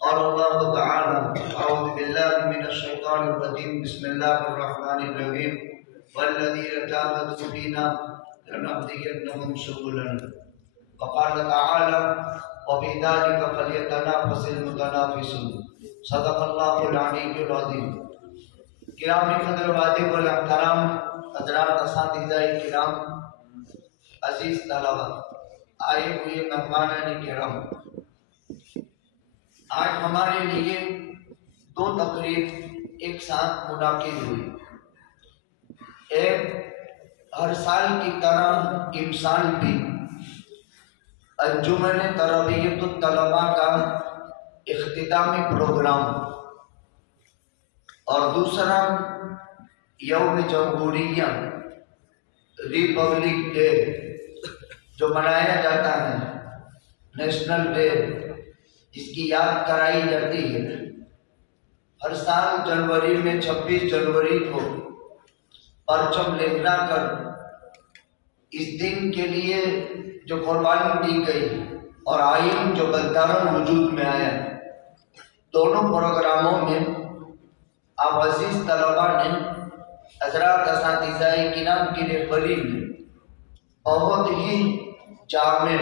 قال الله تعالى أعوذ بالله من الشيطان الرجيم بسم الله الرحمن الرحيم والذين جاهدوا فينا لنهدينهم سبلنا وقال تعالى وفي ذلك فليتنافس المتنافسون صدق الله العلي العظيم کرام قدر واجب والاحترام حضرات اساتذہ کرام عزیز طلبہ آئے ہوئے مہمانان کرام آج ہمارے لیے دو تقریب ایک ساتھ منعقد ہوئی۔ ایک ہر سال کی طرح امسال بھی انجمن تربیت الطلباء کا اختتامی پروگرام اور دوسرا یوم جمہوریہ ریپبلک ڈے جو منایا جاتا ہے، نیشنل ڈے، اس کی یاد کرائی جاتی ہے۔ ہر سال جنوری میں 26 جنوری کو پرچم لہرا کر اس دن کے لیے جو قربانی دی گئی اور آئین جو بدارن وجود میں آیا، دونوں پروگراموں میں آپ عزیز طلباء نے حضرات اساتذہ کرام کی رہبری میں بہت ہی جامع،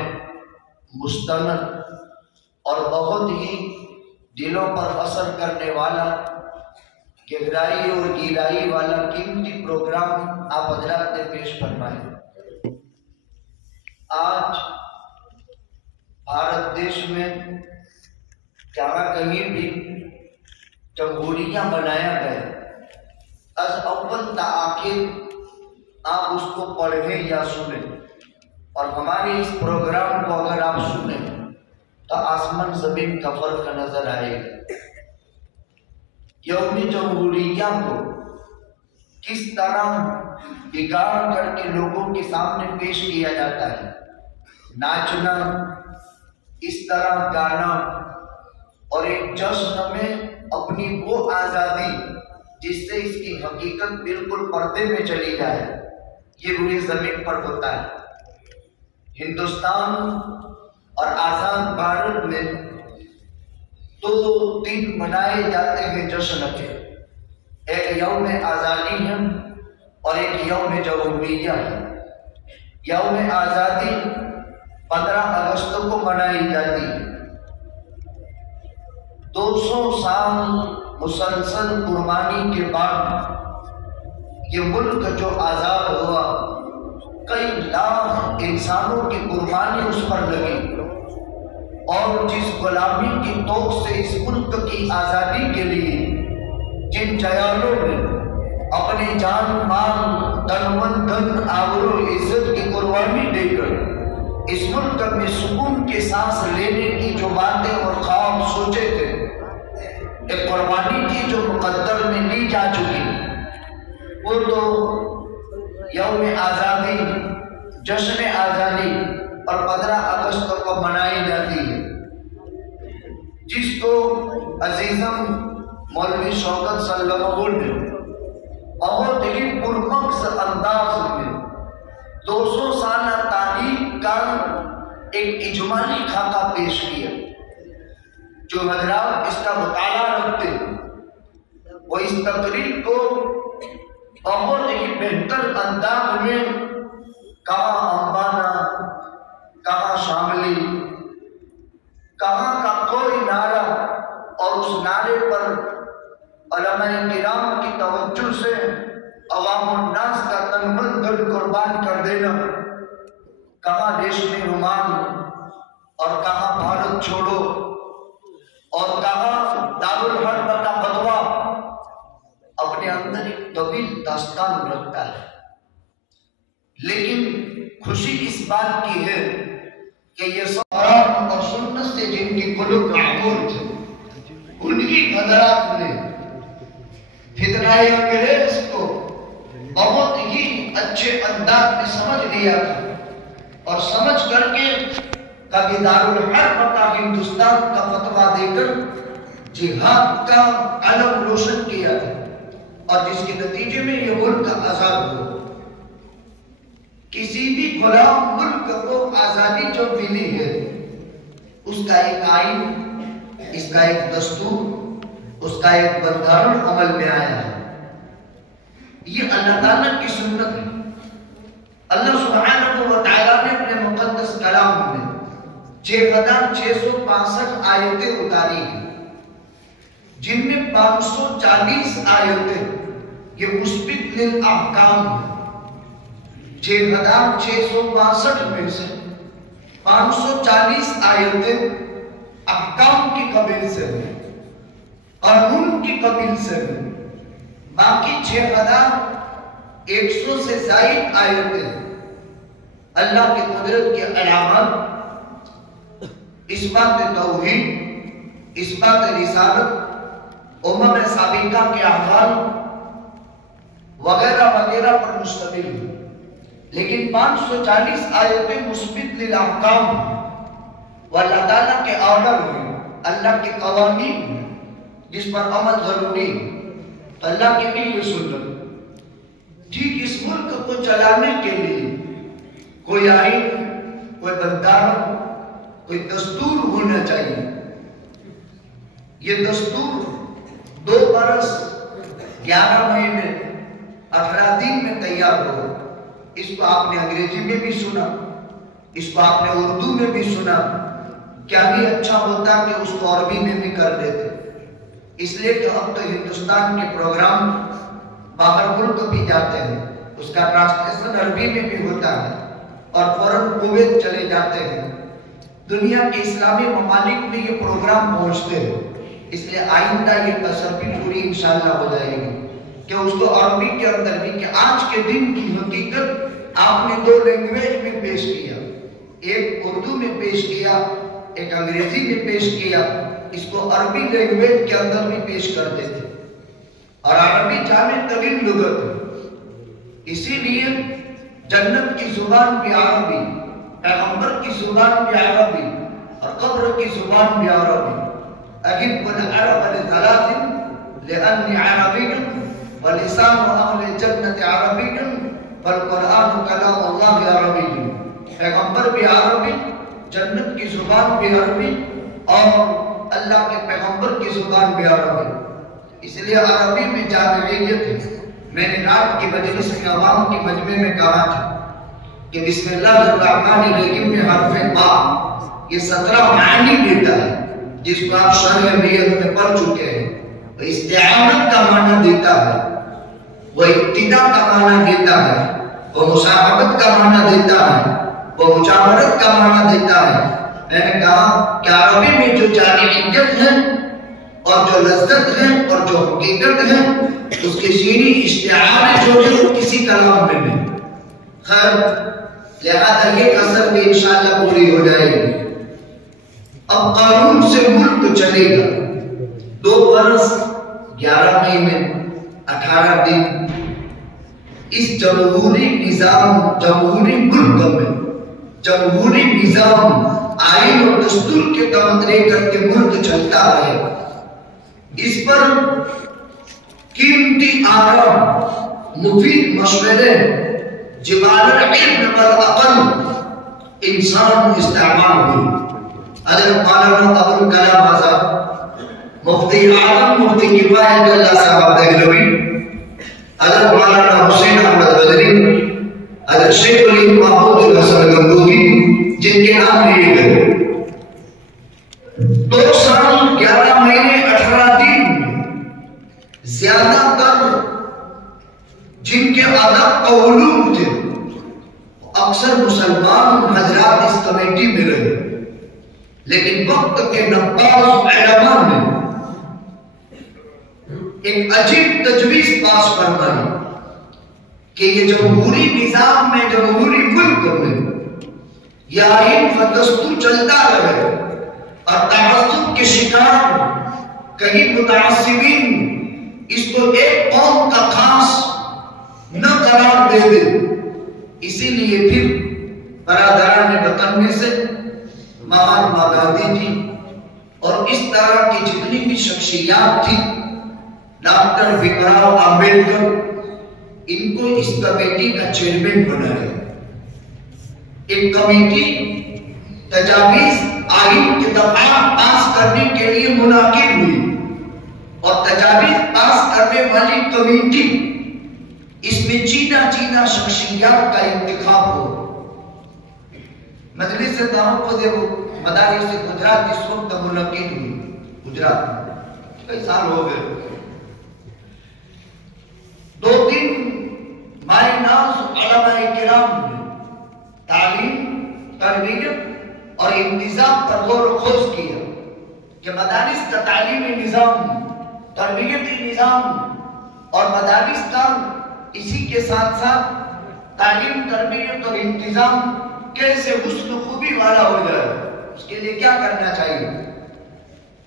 مستند اور بہت ہی دلوں پر اثر کرنے والا، گہرائی اور گہرائی والا قیمتی پروگرام آپ حضرات نے پیش فرمائے۔ آج بھارت دیش میں جہاں کہیں بھی جمہوریہ بنایا گیا، از اول تا آخر آپ اس کو پڑھیں یا سنیں، اور ہمارے اس پروگرام کو اگر آپ سنیں تو آسمان زمین کا فرق نظر آئے گا۔ یوم جمہوریہ کو کس طرح بگاڑ کر کے لوگوں کے سامنے پیش کیا جاتا ہے، ناچنا، اس طرح گانا اور ایک جشن میں اپنی وہ آزادی جس سے اس کی حقیقت بالکل پردے میں چلی جائے، یہ روئے زمین پر ہوتا ہے۔ ہندوستان اور آزاد بھارت میں دو دن منائے جاتے ہیں جشن کے، ایک یوم آزادی ہے اور ایک یوم جمہوریہ ہے۔ یوم آزادی 15 اگست کو منائی جاتی ہے۔ 200 سال مسلسل قربانی کے بعد یہ ملک جو آزاد ہوا، کئی لاکھ انسانوں کی قربانی اس پر لگی، اور جس غلامی کی توق سے اس ملک کی آزادی کے لیے جن جیانوں نے اپنے جان مال تن دھن آبرو عزت کی قربانی دے کر اس ملک میں سکون کے سانس لینے کی جو باتیں اور خواب سوچے تھے، ایک قربانی کی جو مقدر میں لی جا چکی، وہ تو یوم آزادی، جشن آزادی اور 15 اگست کو منائی جاتی ہے، جس کو عزیزم مولوی شوکت صلی اللہ علیہ وسلم نے بہت ہی پرمغز انداز میں 200 سالہ تاریخ کا ایک اجمالی خاکہ پیش کیا۔ جو حضرات اس کا مطالعہ رکھتے وہ اس تقریب کو بہت ہی بہتر انداز میں کہاں امبانا، کہاں شاملی، کہاں کا کوئی نعرہ، اور اس نعرے پر علماء کرام کی توجہ سے عوام الناس کا تن من دھن قربان کر دینا، کہاں ریشمی رومال اور کہاں بھارت چھوڑو اور کہاں دارالحرب کا فتویٰ، اپنے اندر ایک طویل داستان رکھتا ہے۔ لیکن خوشی اس بات کی ہے کہ یہ قرآن اور سنت سے جن کی قلوب معمور تھے، ان کی حضرات نے فتنہ انگریز کو بہت ہی اچھے انداز میں سمجھ لیا تھا اور سمجھ کر کے کبھی دارالحرب کا ہندوستان کا فتویٰ دے کر جہاد کا علم روشن کیا تھا اور جس کے نتیجے میں یہ ملک آزاد ہوا۔ کسی بھی غلام ملک کو آزادی جو ملی ہے اس کا ایک آئین، اس کا ایک دستور، اس کا ایک بندھن عمل میں آیا ہے۔ یہ اللہ تعالیٰ کی سنت ہے۔ اللہ سبحانہ و تعالیٰ نے اپنے مقدس کلام میں 6665 آیتیں اتاری ہیں، جن میں 540 آیتیں یہ مثبت للاحکام ہیں۔ 6665 میں سے 540 آیتیں احکام کی قبیل سے ہیں، قانون کی قبیل سے ہیں۔ باقی 6100 سے زائد آیتیں اللہ کے قدرت کے علامات، اثبات توحید، اثبات رسالت، سابقہ کے احوال وغیرہ وغیرہ پر مشتمل ہے۔ لیکن 540 آیتیں مثبت للاحکام ہیں، وہ اللہ تعالیٰ کے آرڈر ہیں، اللہ کے قوانین ہیں جس پر عمل ضروری ہے۔ اللہ کے لیے سنت ٹھیک اس ملک کو چلانے کے لیے کوئی آئین، کوئی بندھن، کوئی دستور ہونا چاہیے۔ یہ دستور 2 برس 11 مہینے 18 دن میں تیار ہو۔ اس کو آپ نے انگریزی میں بھی سنا، اس کو آپ نے اردو میں بھی سنا۔ کیا بھی اچھا ہوتا کہ اس کو عربی میں بھی کر دیتے، اس لیے کہ اب تو ہندوستان کے پروگرام باہر ملک بھی جاتے ہیں، اس کا ٹرانسلیشن عربی میں بھی ہوتا ہے اور فوراً کویت چلے جاتے ہیں۔ دنیا کے اسلامی ممالک میں یہ پروگرام پہنچتے ہیں، اس لیے آئندہ یہ کسر بھی پوری انشاءاللہ ہو جائے گی کہ اس کو عربی کے اندر بھی، کہ آج کے دن کی حقیقت آپ نے 2 لینگویج میں پیش کیا، ایک اردو میں پیش کیا، ایک انگریزی میں پیش کیا، اس کو عربی لینگویج کے اندر بھی پیش کر دیتے اور عربی جامع ترین لغت ہے، اسی لیے جنت کی زبان بھی عربی، پیغمبر کی زبان بھی عربی اور قبر کی زبان بھی عربی۔ احب العرب لثلاث لأني عربي ولسان اہل الجنة عربي فالقرآن کلام اللہ عربی۔ پیغمبر بھی عربی، جنت کی زبان بھی عربی اور اللہ کے پیغمبر کی زبان بھی عربی، اس لیے عربی میں جامعیت ہے۔ میں نے رات کی مجلس میں عوام کی مجمع میں کہا تھا کہ بسم اللہ الرحمن الرحیم میں حرف با یہ 17 معنی دیتا ہے، جس کو آپ شرح نیت میں پڑھ چکے ہیں۔ وہ استعانت کا معنی دیتا ہے، وہ ابتدا کا معنی دیتا ہے، وہ مصاحبت کا معنی دیتا ہے، وہ مجاورت کا معنی دیتا ہے۔ میں نے کہا کہ عربی میں جو جامعیت ہے اور جو لذت ہے اور جو حقیقت ہے اس کی شیریں اشتعال جو ہے وہ کسی کلام میں نہیں۔ خیر لہذا یہ اثر بھی انشاءاللہ پوری ہو جائے گی۔ اب قانون سے ملک چلے گا، 2 برس 11 مہینے 18 دن اس جمہوری نظام، جمہوری ملک میں جمہوری نظام آئین اور دستور کے تمدرے کر کے ملک چلتا رہے۔ اس پر قیمتی آرام، مفید مشورے، جبال العلم والعقل انسان استعمال ہوئی۔ حضرت مولانا ابوالکلام آزاد، مفتی اعظم مفتی کفایت اللہ صاحب دہلوی، حضرت مولانا حسین احمد بدری، حضرت شیخ الہند محمود الحسن گنگوہی، جن کے نام لیے گئے 2 سال 11 مہینے 18 دن زیادہ تر جن کے ادب و علوم تھے اکثر مسلمان حضرات اس کمیٹی میں رہے، لیکن وقت کے نباز علماء نے ایک عجیب تجویز پاس فرمائی کہ یہ جمہوری نظام میں، جمہوری ملک میں یہ آئین و دستور چلتا رہے اور تعصب کے شکار کہیں متعصبین اس کو ایک قوم کا خاص نہ قرار دے دے. اسی لیے پھر برادران وطن میں سے مہاتما گاندھی جی اور اس طرح کی جتنی بھی شخصیات تھی، ڈاکٹر بھیمراؤ امبیڈکر، ان کو اس کمیٹی کا چیئرمین بنایا. ایک کمیٹی تجاویز آئین کے دفعات پاس کرنے کے لیے منعقد ہوئی اور تجاویز پاس کرنے والی کمیٹی، اس میں چینا شخصیات کا انتخاب ہو. مجلس تحفظ مدارس گجرات اس وقت منعقد ہوئی. گجرات کئی سال ہو گئے. 2-3 ماہ ناز علماء کرام نے تعلیم، تربیت اور انتظام پر غور و خوض کیا کہ مدارس کا تعلیمی نظام، تربیتی نظام اور مدارس کا اسی کے ساتھ ساتھ تعلیم، تربیت اور انتظام کیسے حسن خوبی والا ہو جائے. اس کے لیے کیا کرنا چاہیے؟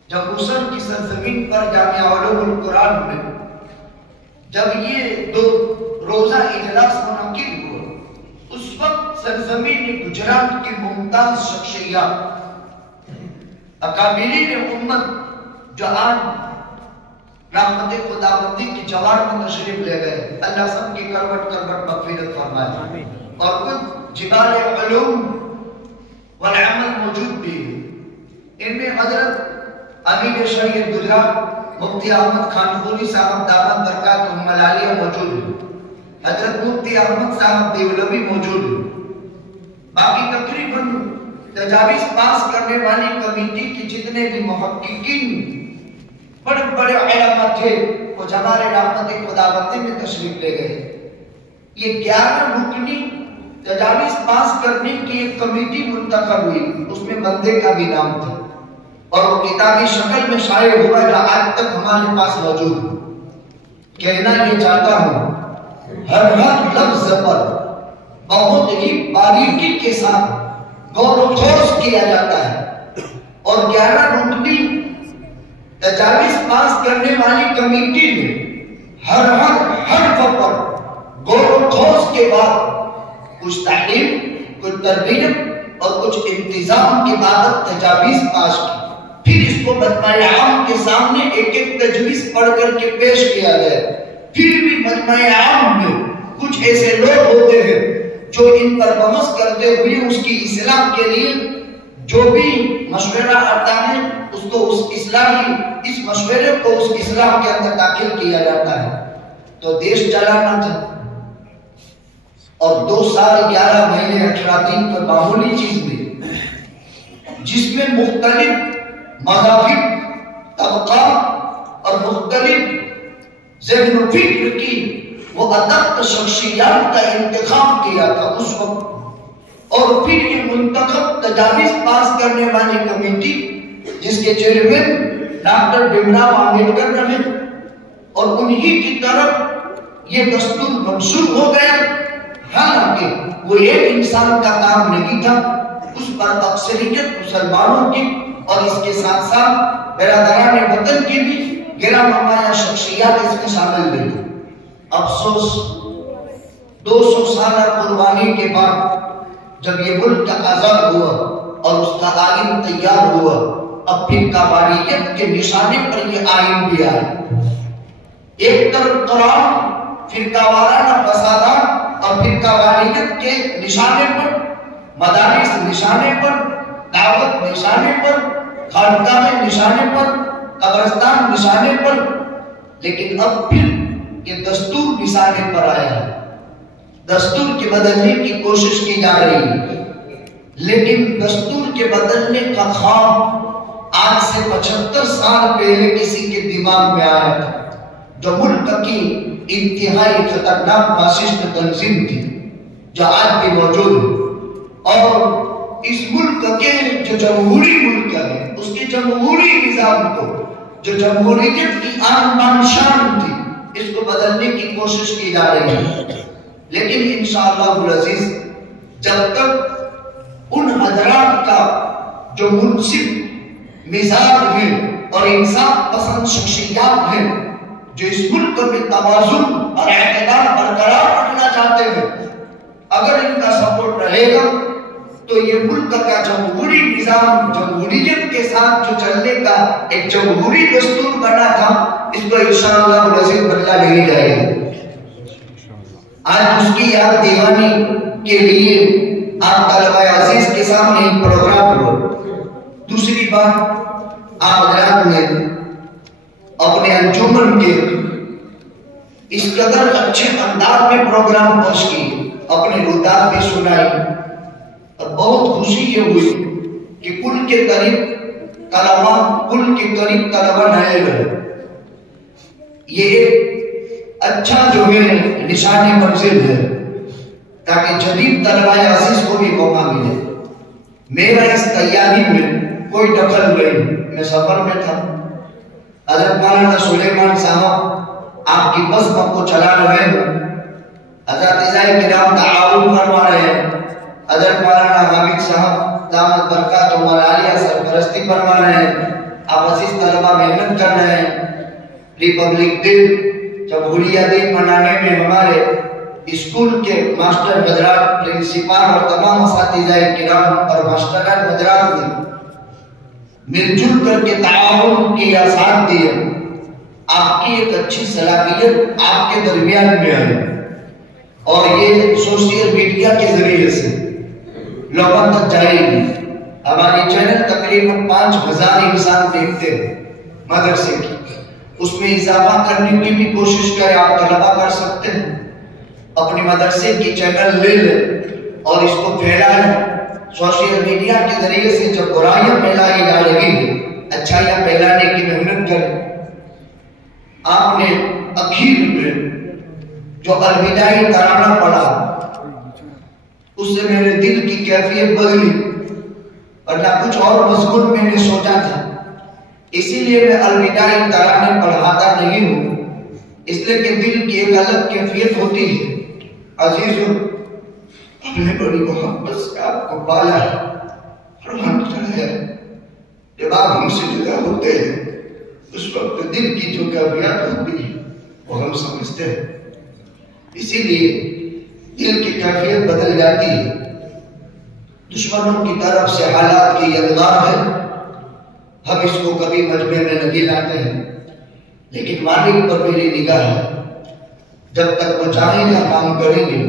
جب مصر کی سرزمین پر جامعہ علوم القرآن میں جب یہ 2 روزہ اجلاس منعقد ہوا، اس وقت سرزمین گجرات کی ممتاز شخصیات، اکابرین امت جو آج رحمت خداوندی کی جوار میں تشریف لے گئے، اللہ سب کی کروٹ مغفرت فرمائے. اور کچھ جبال علوم والعمل موجود بھی ہیں. ان میں حضرت امیر شریعت گجرات مفتی احمد خان پوری صاحب دامت برکاتہم العالیہ موجود ہیں. حضرت مفتی احمد صاحب دیولوی موجود ہیں. باقی تقریباً تجاویز پاس کرنے والی کمیٹی کی جتنے بھی محققین بڑے بڑے علماء تھے وہ جمال رحمت خداوندی میں تشریف لے گئے. یہ 11 رکنی تجاویز پاس کرنے کی ایک کمیٹی منتخب ہوئی. اس میں بندے کا بھی نام تھا اور وہ کتابی شکل میں شائع ہوا جو آج تک ہمارے پاس موجود ہے. کہنا یہ چاہتا ہوں ہر لفظ پر بہت ہی باریکی کے ساتھ غور و خوض کیا جاتا ہے اور 11 رکنی تجاویز پاس کرنے والی کمیٹی نے ہر حرف پر غور و خوض کے بعد کچھ تعلیم، کچھ تربیت اور کچھ انتظام کے بعد تجاویز پاس کی. پھر اس کو مجمع عام کے سامنے ایک ایک تجویز پڑھ کر کے پیش کیا گیا. پھر بھی مجمع عام میں کچھ ایسے لوگ ہوتے ہیں جو ان پر بحث کرتے ہوئے اس کی اصلاح کے لیے جو بھی مشورہ آتا ہے اس کو اس مشورے کو اس اصلاح کے اندر داخل کیا جاتا ہے. تو دیش چلانا تھا اور 2 سال 11 مہینے 18 دن پر معمولی چیز میں جس میں مختلف مذاہب، طبقات اور مختلف ذہن و فکر کی وہ ادق شخصیات کا انتخاب کیا تھا اس وقت. اور پھر یہ منتخب تجاویز پاس کرنے والی کمیٹی جس کے چیئرمین ڈاکٹر بھیمراؤ امبیڈکر رہے اور انہی کی طرف یہ دستور منسوخ ہو گیا. حالانکہ وہ ایک انسان کا کام نہیں تھا، اس پر اکثریت مسلمانوں کی اور اس کے ساتھ ساتھ برادران وطن کی بھی گرا نمایاں شخصیات اس میں شامل رہی. افسوس 200 سالہ قربانی کے بعد جب یہ ملک آزاد ہوا اور اس کا آئین تیار ہوا، اب پھر کاباریت کے نشانے پر یہ آئین بھی آئے. ایک طرف قرآن، فرقہ وارانہ فسادات اور فرقہ واریت کے نشانے پر، مدارس نشانے پر، دعوت نشانے پر، خانقاہ نشانے پر، قبرستان نشانے پر. لیکن اب پھر یہ دستور نشانے پر آیا ہے. دستور کے بدلنے کی کوشش کی جا رہی ہے، لیکن دستور کے بدلنے کا خواب آج سے 75 سال پہلے کسی کے دماغ میں آیا تھا جو ملک کی انتہائی خطرناک فاسسٹ تنظیم تھی جو آج بھی موجود ہے. اور اس ملک کے جو جمہوری ملک ہے اس کے جمہوری نظام کو جو جمہوریت کی آن بان شان تھی اس کو بدلنے کی کوشش کی جا رہی ہے. لیکن انشاءاللہ العزیز جب تک ان حضرات کا جو منصف مزاج ہیں اور انصاف پسند شخصیات ہیں جو اس ملک میں توازن اور اعتدال برقرار رکھنا چاہتے ہیں، اگر ان کا سپورٹ رہے گا تو یہ ملک کا جمہوری نظام جمہوریت کے ساتھ جو چلنے کا ایک جمہوری دستور بنا تھا، اس کو انشاءاللہ العزیز بدلا نہیں جائے گا۔ آج اس کی یاد دیوانی کے لیے آپ طلبہ عزیز کے سامنے ایک پروگرام ہو۔ دوسری بات، آپ حضرات نے اپنے انجمن کے اس قدر اچھے انداز میں پروگرام پیش کی، اپنے رودات بھی سنائی، اور بہت خوشی یہ ہوئی کہ کل کے قریب طلبہ نئے رہے۔ یہ اچھا جو ہے نشانی منزل ہے، تاکہ جدید طلبہ عزیز کو بھی موقع ملے۔ میرا اس تیاری میں کوئی دخل نہیں، میں سفر میں تھا۔ حضرت مولانا سلیمان صاحب آپ کی بس کو چلا رہے ہیں، اساتذہ کرام تعاون فرما رہے ہیں، حضرت مولانا حامد صاحب دامت برکاتہم العالیہ سرپرستی فرما رہے ہیں، آپ عزیز طلبہ محنت کر رہے ہیں۔ ریپبلک ڈے، جمہوریہ دن منانے میں ہمارے اسکول کے ماسٹر حضرات، پرنسپال اور تمام اساتذہ کرام اور ماسٹران حضرات نے مل جل کر کے تعاون کیا، ساتھ دیا۔ آپ کی ایک اچھی صلاحیت آپ کے درمیان میں ہے، اور یہ سوشل میڈیا کے ذریعے سے لوگوں تک جائے گی۔ ہماری چینل تقریباً 5000 انسان دیکھتے ہیں مدرسے کی، اس میں اضافہ کرنے کی بھی کوشش کریں، آپ طلبہ کر سکتے ہیں۔ اپنی مدرسے کی چینل لے لیں اور اس کو پھیلائیں۔ سوشل میڈیا کے ذریعے سے جب برائیاں پھیلائی جا رہی ہیں، اچھائیاں پھیلانے کی محنت کریں۔ آپ نے اخیر میں جو الوداعی ترانہ پڑھا، اس سے میرے دل کی کیفیت بدلی، ورنہ کچھ اور مضمون میں نے سوچا تھا۔ اسی لیے میں الوداعی ترانے پڑھاتا نہیں ہوں، اس لیے کہ دل کی ایک الگ کیفیت ہوتی ہے۔ عزیزوں، ہم نے بڑی محبت سے آپ کو پالا ہے، فرمان چلا ہے، جب آپ ہم سے جدا ہوتے ہیں اس وقت دل کی جو کیفیت ہوتی ہے وہ ہم سمجھتے ہیں، اسی لیے دل کی کیفیت بدل جاتی ہے۔ دشمنوں کی طرف سے حالات کی یلغار ہے، ہم اس کو کبھی مجمع میں نہیں لاتے ہیں، لیکن مالک پر میری نگاہ ہے، جب تک وہ چاہیں گا کام کریں گے،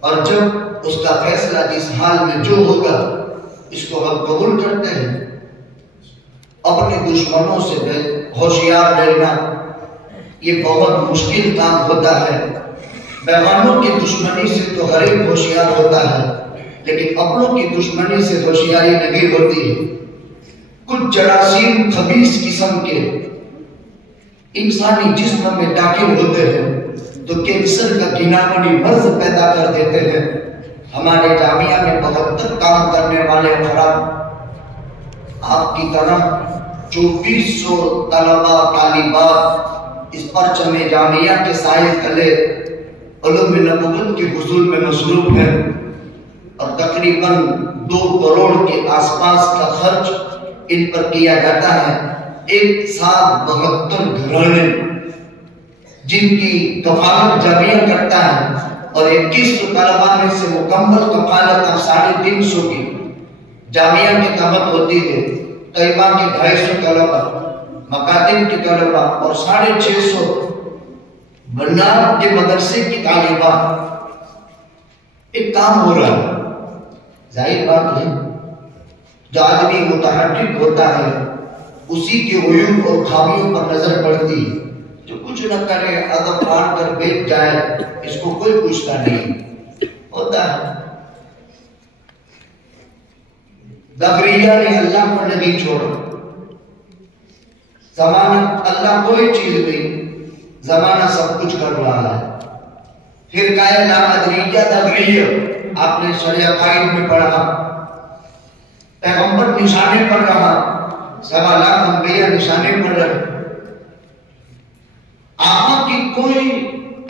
اور جب اس کا فیصلہ جس حال میں جو ہوگا اس کو ہم قبول کرتے ہیں۔ اپنے دشمنوں سے ہوشیار رہنا یہ بہت مشکل کام ہوتا ہے۔ بیگانوں کی دشمنی سے تو ہر ایک ہوشیار ہوتا ہے، لیکن اپنوں کی دشمنی سے ہوشیاری نہیں ہوتی ہے۔ کچھ جراثیم خبیث قسم کے انسانی جسم میں داخل ہوتے ہیں تو کینسر کا گناگنی مرض پیدا کر دیتے ہیں۔ ہمارے جامعہ میں 72 کام کرنے والے افراد آپ کی طرح 2400 طلبہ طالبات اس پرچم جامعہ کے سائے تلے علوم نبوت کے حصول میں مصروف ہیں، اور تقریباً 2 کروڑ کے آس پاس کا خرچ ان پر کیا جاتا ہے۔ ایک ساتھ 72 گھرانے جن کی کفالت جامعہ کرتا ہے، اور 21 طلبہ میں سے مکمل کفالت اب 350 کی جامعہ کے تحت ہوتی ہے۔ طیبہ کے 250 طلبہ، مکاتب کے طلبہ اور 650 بنات کے مدرسے کی طالبات، ایک کام ہو رہا ہے۔ ظاہر بات ہے جو آدمی متحرک ہوتا ہے اسی کے عیوب اور خامیوں پر نظر پڑتی ہے۔ جو کچھ نہ کرے ادب پھاڑ کر بیٹھ جائے اس کو کوئی پوچھتا نہیں ہوتا ہے۔ دغریہ نے اللہ کو نہیں چھوڑا، ضمانت اللہ کوئی چیز نہیں، زمانہ سب کچھ کر رہا ہے۔ پھر کہا لا ادریہ دغریہ، آپ نے شریعہ قائد میں پڑھا، پیغمبر نشانے پر رہا، 7 لاکھ انبیاء نشانے پر رہے۔ آقا کی کوئی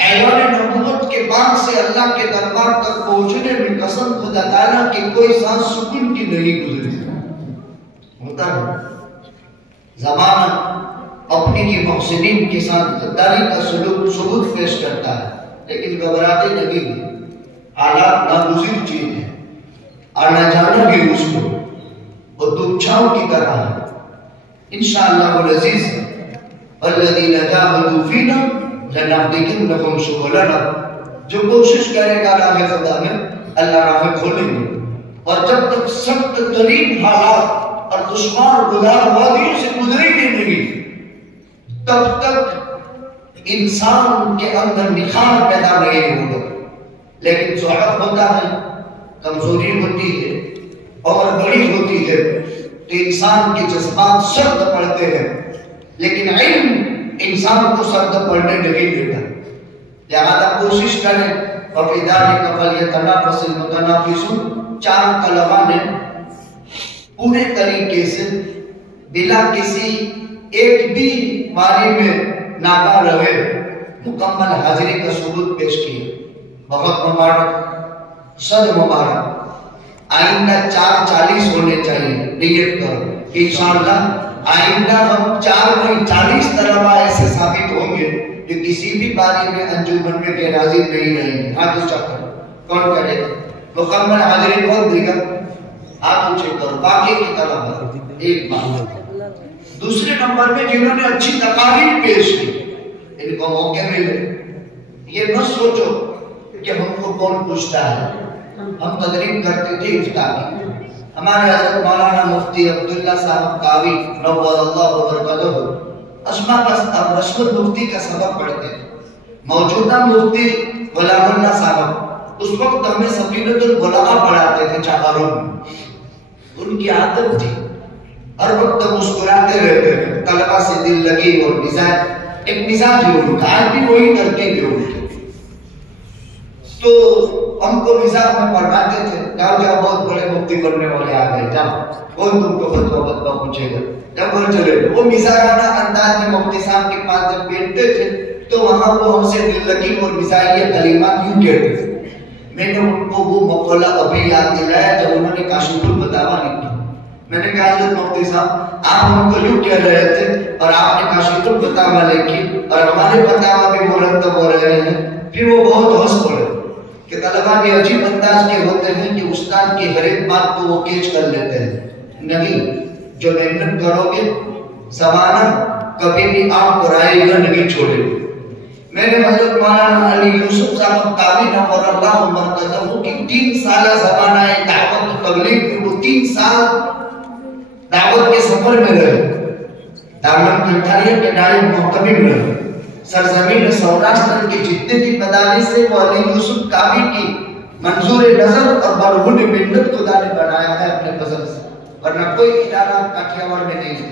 اعلان نبوت کے بعد سے اللہ کے دربار تک پہنچنے میں قسم خدا تعالیٰ کی کوئی سانس سکون کی نہیں گزری۔ ہوتا ہے زمانہ اپنے کی محسنین کے ساتھ غداری کا ثبوت پیش کرتا ہے، لیکن گھبراتے نہیں ہیں۔ حالات ناگزیر چیز ہے، آنا جانا بھی اس کو وہ دھوپ چھاؤں کی طرح ہے۔ انشاءاللہ العزیز والذین جاہدوا فینا لنہدینہم سبلنا، جو کوشش کرے گا راہ خدا میں اللہ راہ کھولیں گے۔ اور جب تک سخت ترین حالات اور دشوار گزار وادیوں سے گزریں گے نہیں، تب تک انسان کے اندر نخار پیدا نہیں ہوگا۔ لیکن ضعف ہوتا ہے، کمزوری ہوتی ہے، عمر بڑی ہوتی ہے تو انسان کے جذبات سرد پڑتے ہیں، لیکن علم انسان کو سرد پڑنے نہیں دیتا۔ لہذا کوشش کریں وَفِي ذَلِكَ فَلْيَتَنَافَسِ الْمُتَنَافِسُونَ۔ چار طلباء نے پورے طریقے سے بلا کسی ایک بھی باری میں ناکام رہے مکمل حاضری کا ثبوت پیش کیا۔ بہت مبارک، صد مبارک۔ آئندہ 4:40 ہونے چاہیے، نیت کرو انشاءاللہ آئندہ ہم 4 نہیں 40 طلباء ایسے ثابت ہوں گے جو کسی بھی باری میں انجمن میں غیر حاضر نہیں رہیں گے۔ ہاتھ اونچا کرو، کون کرے گا؟ مکمل حاضری کون دے گا؟ ہاتھ اونچے کرو، باقی کی طلباء ایک بات۔ دوسرے نمبر میں جنہوں نے اچھی تقاریر پیش کی، ان کو موقع ملے۔ یہ نہ سوچو کہ ہم کو کون پوچھتا ہے، ہم تدریب کرتے تھے افتاء کی۔ ہمارے حضرت مولانا مفتی عبداللہ صاحب قاوی نور اللہ وبرکاتہ اسما کا رسم المفتی کا سبق پڑھتے تھے۔ موجودہ مفتی غلام اللہ صاحب اس وقت ہمیں سفینۃ البلاغہ پڑھاتے تھے چاہاروں میں۔ ان کی عادت تھی ہر وقت مسکراتے رہتے ہیں، طلبہ سے دل لگی اور مزاج ایک مزاج ہی ان کا، آج بھی وہی کرتے تھے ان کے۔ تو ہم کو مزاج میں پڑھاتے تھے، جاؤ جاؤ بہت بڑے مفتی بننے والے آ گئے، جاؤ کون تم کو فتویٰ پوچھے گا، جب وہ چلے گئے۔ وہ مزاجانہ انداز میں مفتی صاحب کے پاس جب بیٹھتے تھے تو وہاں وہ ہم سے دل لگی اور مزاحیہ کلمات یوں کہتے تھے۔ میں نے ان کو وہ مقولہ ابھی یاد دلایا جب انہوں نے کاشف الفتاویٰ لکھی۔ میں نے کہا حضرت مفتی صاحب آپ ہم کو یوں کہہ رہے تھے اور آپ نے کاشف الفتاویٰ لکھی اور ہمارے فتاویٰ بھی مرتب ہو رہے ہیں۔ پھر وہ بہت ہنس پڑے کہ طلباء بھی عجیب انداز کے ہوتے ہیں کہ استاد کی ہر ایک بات کو وہ کیچ کر لیتے ہیں۔ نہیں، جو محنت کرو گے زمانہ کبھی بھی آپ کو رائے گا نہیں چھوڑے گا۔ میں نے حضرت مولانا علی یوسف صاحب قاوی نور اللہ مرکزہ کی 3 سالہ زمانہ دعوت و تبلیغ، وہ 3 سال دعوت کے سفر میں رہے، دامن کنٹاریہ کے نائب محتمم رہے۔ سرزمین سوراشٹر کے جتنے بھی مدارس سے وہ علی یوسف قاوی کی منظور نظر اور برہن منت خدا نے بنایا ہے اپنے فضل سے، ورنہ کوئی ادارہ کاٹھیاواڑ میں نہیں ہے۔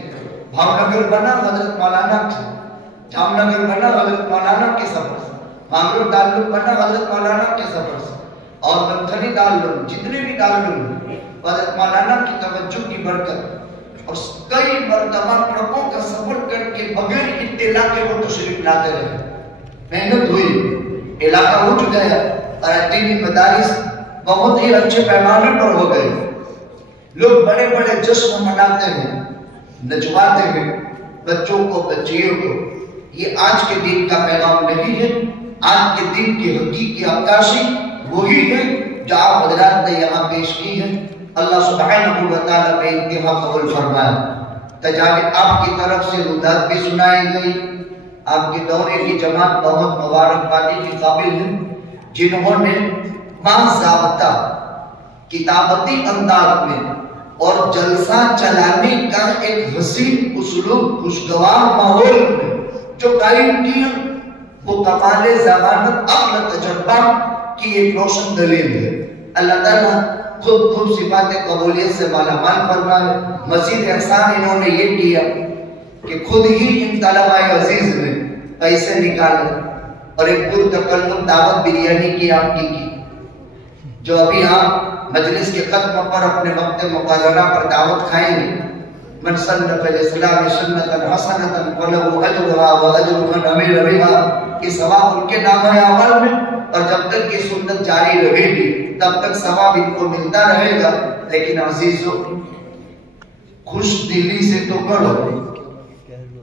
بھاونگر بنا حضرت مولانا سے، جامنگر بنا حضرت مولانا کے سفر سے، مانگرو دارالعلوم بنا حضرت مولانا کے سفر سے، اور بنتھنی دارالعلوم جتنے بھی دارالعلوم حضرت مولانا کی توجہ کی برکت اور کئی مرتبہ ٹرکوں کا سفر کر کے بغیر اطلاع کے وہ تشریف لاتے رہے۔ محنت ہوئی، علاقہ اٹھ گیا اور دینی مدارس بہت ہی اچھے پیمانے پر ہو گئے۔ لوگ بڑے بڑے جشن مناتے ہیں، نچواتے ہیں بچوں کو بچیوں کو۔ یہ آج کے دین کا پیغام نہیں ہے، آج کے دین کی حقیقی عکاسی وہی ہے جو آپ حضرات نے یہاں پیش کی ہے۔ اللہ سبحانہ وتعالی پہ انتہا قبول فرمائے۔ تجاویز آپ کی طرف سے مدد بھی سنائی گئی۔ آپ کے دورے کی جماعت بہت مبارکبادی کی قابل ہے، جنہوں نے باضابطہ کتابتی انداز میں اور جلسہ چلانے کا ایک حسین اسلوب خوشگوار ماحول میں جو قائم کیا، وہ کمال ضمانت عقل تجربہ کی ایک روشن دلیل ہے۔ اللہ تعالیٰ خود صفات قبولیت سے مالا مال فرمائے۔ مزید احسان انہوں نے یہ کیا کہ خود ہی ان طلباء عزیز نے پیسے نکالے اور ایک پرتکلم دعوت بریانی کی آپ کی جو ابھی آپ مجلس کے ختم پر اپنے وقت مقررہ پر دعوت کھائیں گے۔ من سن فی الاسلام سنة حسنة فله اجرها واجر من عمل بها، یہ ثواب ان کے نامہ اعمال میں، اور جب تک یہ سنت جاری رہے گی تب تک ثواب ان کو ملتا رہے گا۔ لیکن عزیزو خوش دلی سے تو کرو،